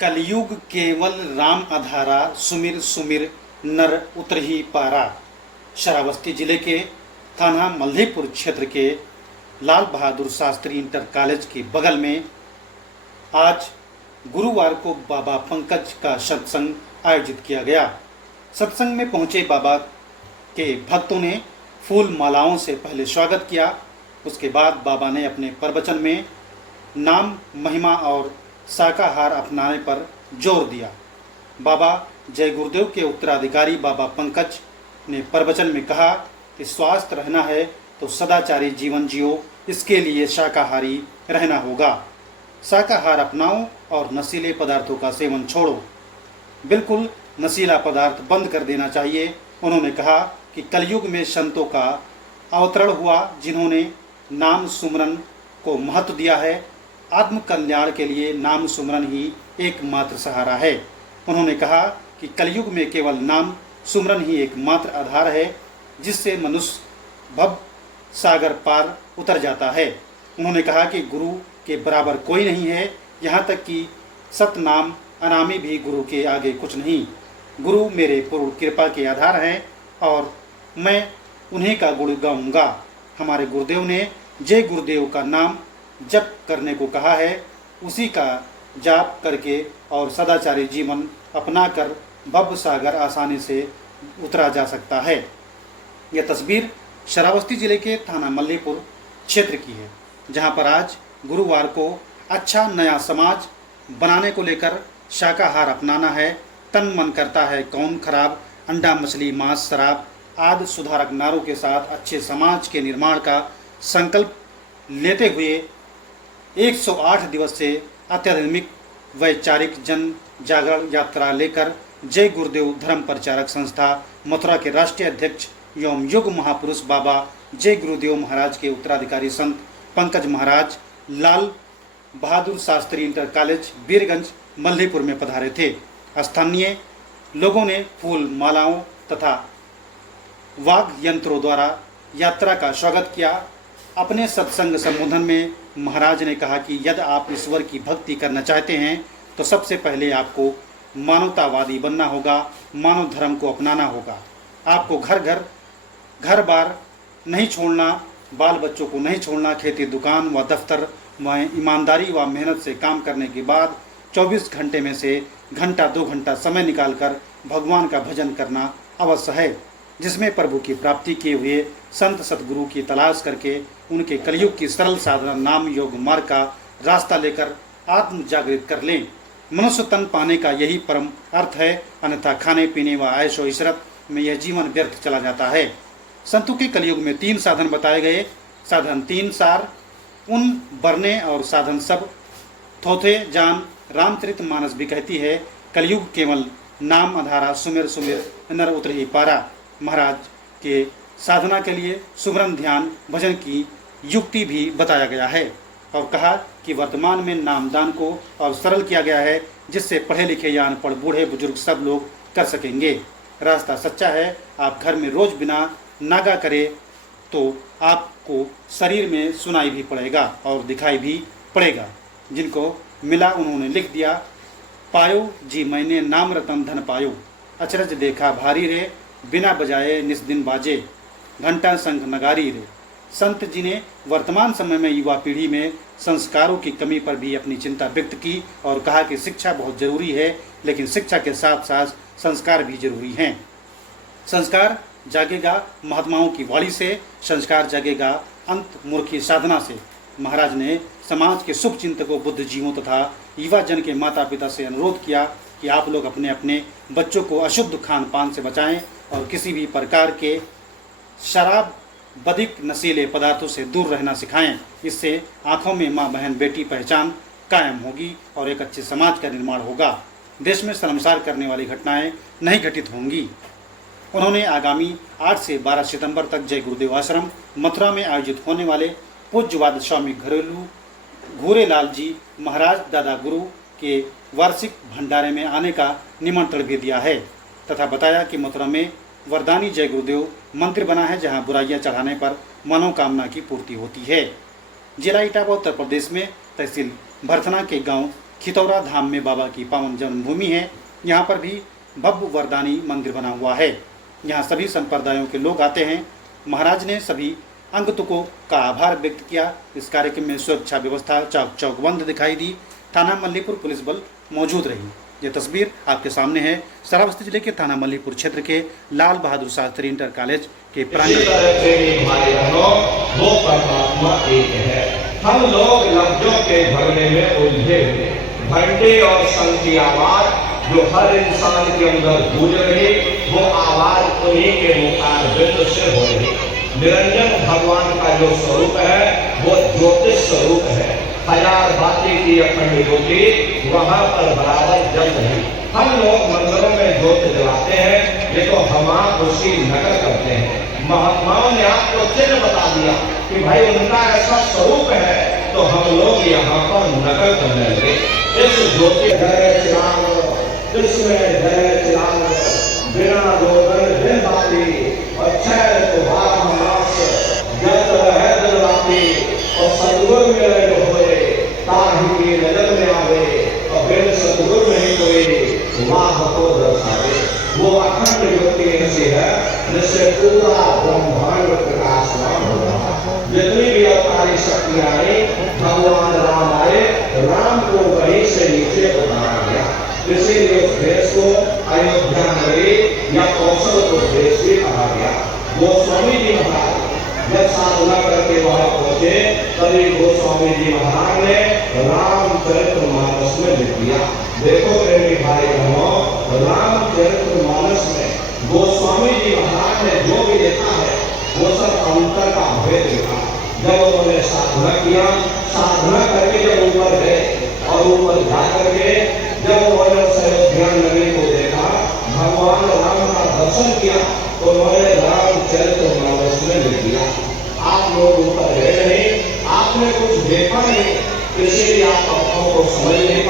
कलयुग केवल राम आधारा, सुमिर सुमिर नर उतरहि पारा। श्रावस्ती जिले के थाना मल्हीपुर क्षेत्र के लाल बहादुर शास्त्री इंटर कॉलेज के बगल में आज गुरुवार को बाबा पंकज का सत्संग आयोजित किया गया। सत्संग में पहुंचे बाबा के भक्तों ने फूल मालाओं से पहले स्वागत किया। उसके बाद बाबा ने अपने प्रवचन में नाम, महिमा और शाकाहार अपनाने पर जोर दिया। बाबा जय गुरुदेव के उत्तराधिकारी बाबा पंकज ने प्रवचन में कहा कि स्वस्थ रहना है तो सदाचारी जीवन जियो, इसके लिए शाकाहारी रहना होगा। शाकाहार अपनाओ और नशीले पदार्थों का सेवन छोड़ो। बिल्कुल नशीला पदार्थ बंद कर देना चाहिए। उन्होंने कहा कि कलयुग में संतों का अवतरण हुआ, जिन्होंने नाम सुमरन को महत्व दिया है। आत्म कल्याण के लिए नाम सुमरन ही एकमात्र सहारा है। उन्होंने कहा कि कलयुग में केवल नाम सुमरन ही एकमात्र आधार है, जिससे मनुष्य भव सागर पार उतर जाता है। उन्होंने कहा कि गुरु के बराबर कोई नहीं है, यहाँ तक कि सतनाम अनामी भी गुरु के आगे कुछ नहीं। गुरु मेरे पूर्ण कृपा के आधार हैं और मैं उन्हीं का गुण गाऊंगा। हमारे गुरुदेव ने जय गुरुदेव का नाम जप करने को कहा है, उसी का जाप करके और सदाचारी जीवन अपनाकर भव सागर आसानी से उतरा जा सकता है। यह तस्वीर श्रावस्ती जिले के थाना मल्हीपुर क्षेत्र की है, जहां पर आज गुरुवार को अच्छा नया समाज बनाने को लेकर शाकाहार अपनाना है। तन मन करता है कौन खराब, अंडा मछली मांस शराब आदि सुधारक नारों के साथ अच्छे समाज के निर्माण का संकल्प लेते हुए 108 दिवस से अत्याधुनिक वैचारिक जन जागरण यात्रा लेकर जय गुरुदेव धर्म प्रचारक संस्था मथुरा के राष्ट्रीय अध्यक्ष एवं युग महापुरुष बाबा जय गुरुदेव महाराज के उत्तराधिकारी संत पंकज महाराज लाल बहादुर शास्त्री इंटर कॉलेज बीरगंज मल्हीपुर में पधारे थे। स्थानीय लोगों ने फूल मालाओं तथा वाद्य यंत्रों द्वारा यात्रा का स्वागत किया। अपने सत्संग संबोधन में महाराज ने कहा कि यदि आप ईश्वर की भक्ति करना चाहते हैं तो सबसे पहले आपको मानवतावादी बनना होगा, मानव धर्म को अपनाना होगा। आपको घर बार नहीं छोड़ना, बाल बच्चों को नहीं छोड़ना। खेती दुकान व दफ्तर में ईमानदारी व मेहनत से काम करने के बाद 24 घंटे में से घंटा 2 घंटा समय निकालकर भगवान का भजन करना अवश्य है, जिसमें प्रभु की प्राप्ति किए हुए संत सतगुरु की तलाश करके उनके कलयुग की सरल साधना नाम योग मार्ग का रास्ता लेकर आत्म जागृत कर लें। मनुष्य तन पाने का यही परम अर्थ है, अन्यथा खाने पीने व ऐशो इशरत में यह जीवन व्यर्थ चला जाता है। संतों के कलयुग में 3 साधन बताए गए। साधन 3 सार उन बरने और साधन सब थोथे जान। रामचरित मानस भी कहती है, कलयुग केवल नाम आधारा, सुमिर सुमिर नर उतरहि पारा। महाराज के साधना के लिए सुमरन ध्यान भजन की युक्ति भी बताया गया है और कहा कि वर्तमान में नामदान को और सरल किया गया है, जिससे पढ़े लिखे या अनपढ़ बूढ़े बुजुर्ग सब लोग कर सकेंगे। रास्ता सच्चा है। आप घर में रोज बिना नागा करे तो आपको शरीर में सुनाई भी पड़ेगा और दिखाई भी पड़ेगा। जिनको मिला उन्होंने लिख दिया, पायो जी मैंने नाम रतन धन पायो, अचरज देखा भारी रे, बिना बजाए निस दिन बाजे, घंटा शंख नगारी रे। संत जी ने वर्तमान समय में युवा पीढ़ी में संस्कारों की कमी पर भी अपनी चिंता व्यक्त की और कहा कि शिक्षा बहुत जरूरी है, लेकिन शिक्षा के साथ साथ संस्कार भी जरूरी हैं। संस्कार जागेगा महात्माओं की वाणी से, संस्कार जागेगा अंतर्मुखी साधना से। महाराज ने समाज के शुभ चिंतकों, बुद्धिजीवियों तथा युवा जन के माता पिता से अनुरोध किया कि आप लोग अपने अपने बच्चों को अशुद्ध खान पान से बचाएं और किसी भी प्रकार के शराब बधिक नशीले पदार्थों से दूर रहना सिखाएं। इससे आंखों में माँ बहन बेटी पहचान कायम होगी और एक अच्छे समाज का निर्माण होगा। देश में शर्मसार करने वाली घटनाएं नहीं घटित होंगी। उन्होंने आगामी 8 से 12 सितंबर तक जय गुरुदेव आश्रम मथुरा में आयोजित होने वाले पूज्यवाद स्वामी घरेलू घूरेलाल जी महाराज दादा गुरु के वार्षिक भंडारे में आने का निमंत्रण भी दिया है तथा बताया कि मथुरा में वरदानी जय गुरुदेव मंदिर बना है, जहां बुराइयां चढ़ाने पर मनोकामना की पूर्ति होती है। जिला इटावा उत्तर प्रदेश में तहसील भरथना के गांव खितौरा धाम में बाबा की पावन जन्मभूमि है। यहाँ पर भी भव्य वरदानी मंदिर बना हुआ है। यहाँ सभी संप्रदायों के लोग आते हैं। महाराज ने सभी आगंतुकों का आभार व्यक्त किया। इस कार्यक्रम में सुरक्षा व्यवस्था चौक चौकबंद दिखाई दी। थाना मल्लीपुर पुलिस बल मौजूद रही। ये तस्वीर आपके सामने है श्रावस्ती जिले के थाना मल्लीपुर क्षेत्र के लाल बहादुर शास्त्री इंटर कॉलेज के प्रांगण। वो परमात्मा एक है। हम लोग लफ्जों के भरने में उलझे हुए, घंटे और शंख की आवाज जो हर इंसान के अंदर गूंज रही, वो आवाज उन्हीं के मुखारबिंद से हो रही। निरंजन भगवान का जो स्वरूप है वो ज्योतिष स्वरूप है। हजार बाती की अखंड ज्योति वहां पर बराबर जल रही। हम लोग मंदिरों में ज्योत जलाते हैं, ये तो हम आप उसकी नकल करते हैं। महात्माओं ने आपको चिन्ह बता दिया कि भाई उनका ऐसा स्वरूप है, तो हम लोग यहाँ पर नकल करने लगे। इस ज्योति बिना गोबर बिन बाती और छह तो जल है जल राती और सदगुरु मेरे जो होए ताही की नजर में आवे और बिन सदगुरु नहीं कोई वाह को दर्शावे। वो अखंड ज्योति ऐसी है जिससे पूरा ब्रह्मांड प्रकाशमान हो रहा है। जितनी भी अवतारी शक्तियां आई, भगवान राम आए, राम को वहीं से नीचे बनाया गया। इसीलिए उस देश को अयोध्या नगरी या कौशल को देश भी कहा गया। गोस्वामी जी महाराज जब साधना करके वहां पहुंचे, तभी गोस्वामी जी महाराज ने रामचरितमानस में लिख दिया। देखो प्रेमी भाई बहनों, रामचरितमानस में गोस्वामी जी महाराज ने जो भी लिखा है वो सब अंतर का भेद लिखा। जब उन्होंने साधना किया, साधना करके जब ऊपर गए और ऊपर जा करके जब उन्होंने अयोध्या नगरी को देखा, भगवान राम का दर्शन किया, तो उन्होंने रामचरितमानस में लिख दिया। आप लोग ऊपर गए नहीं, आपने कुछ देखा नहीं, इसीलिए आप अर्थों को समझ नहीं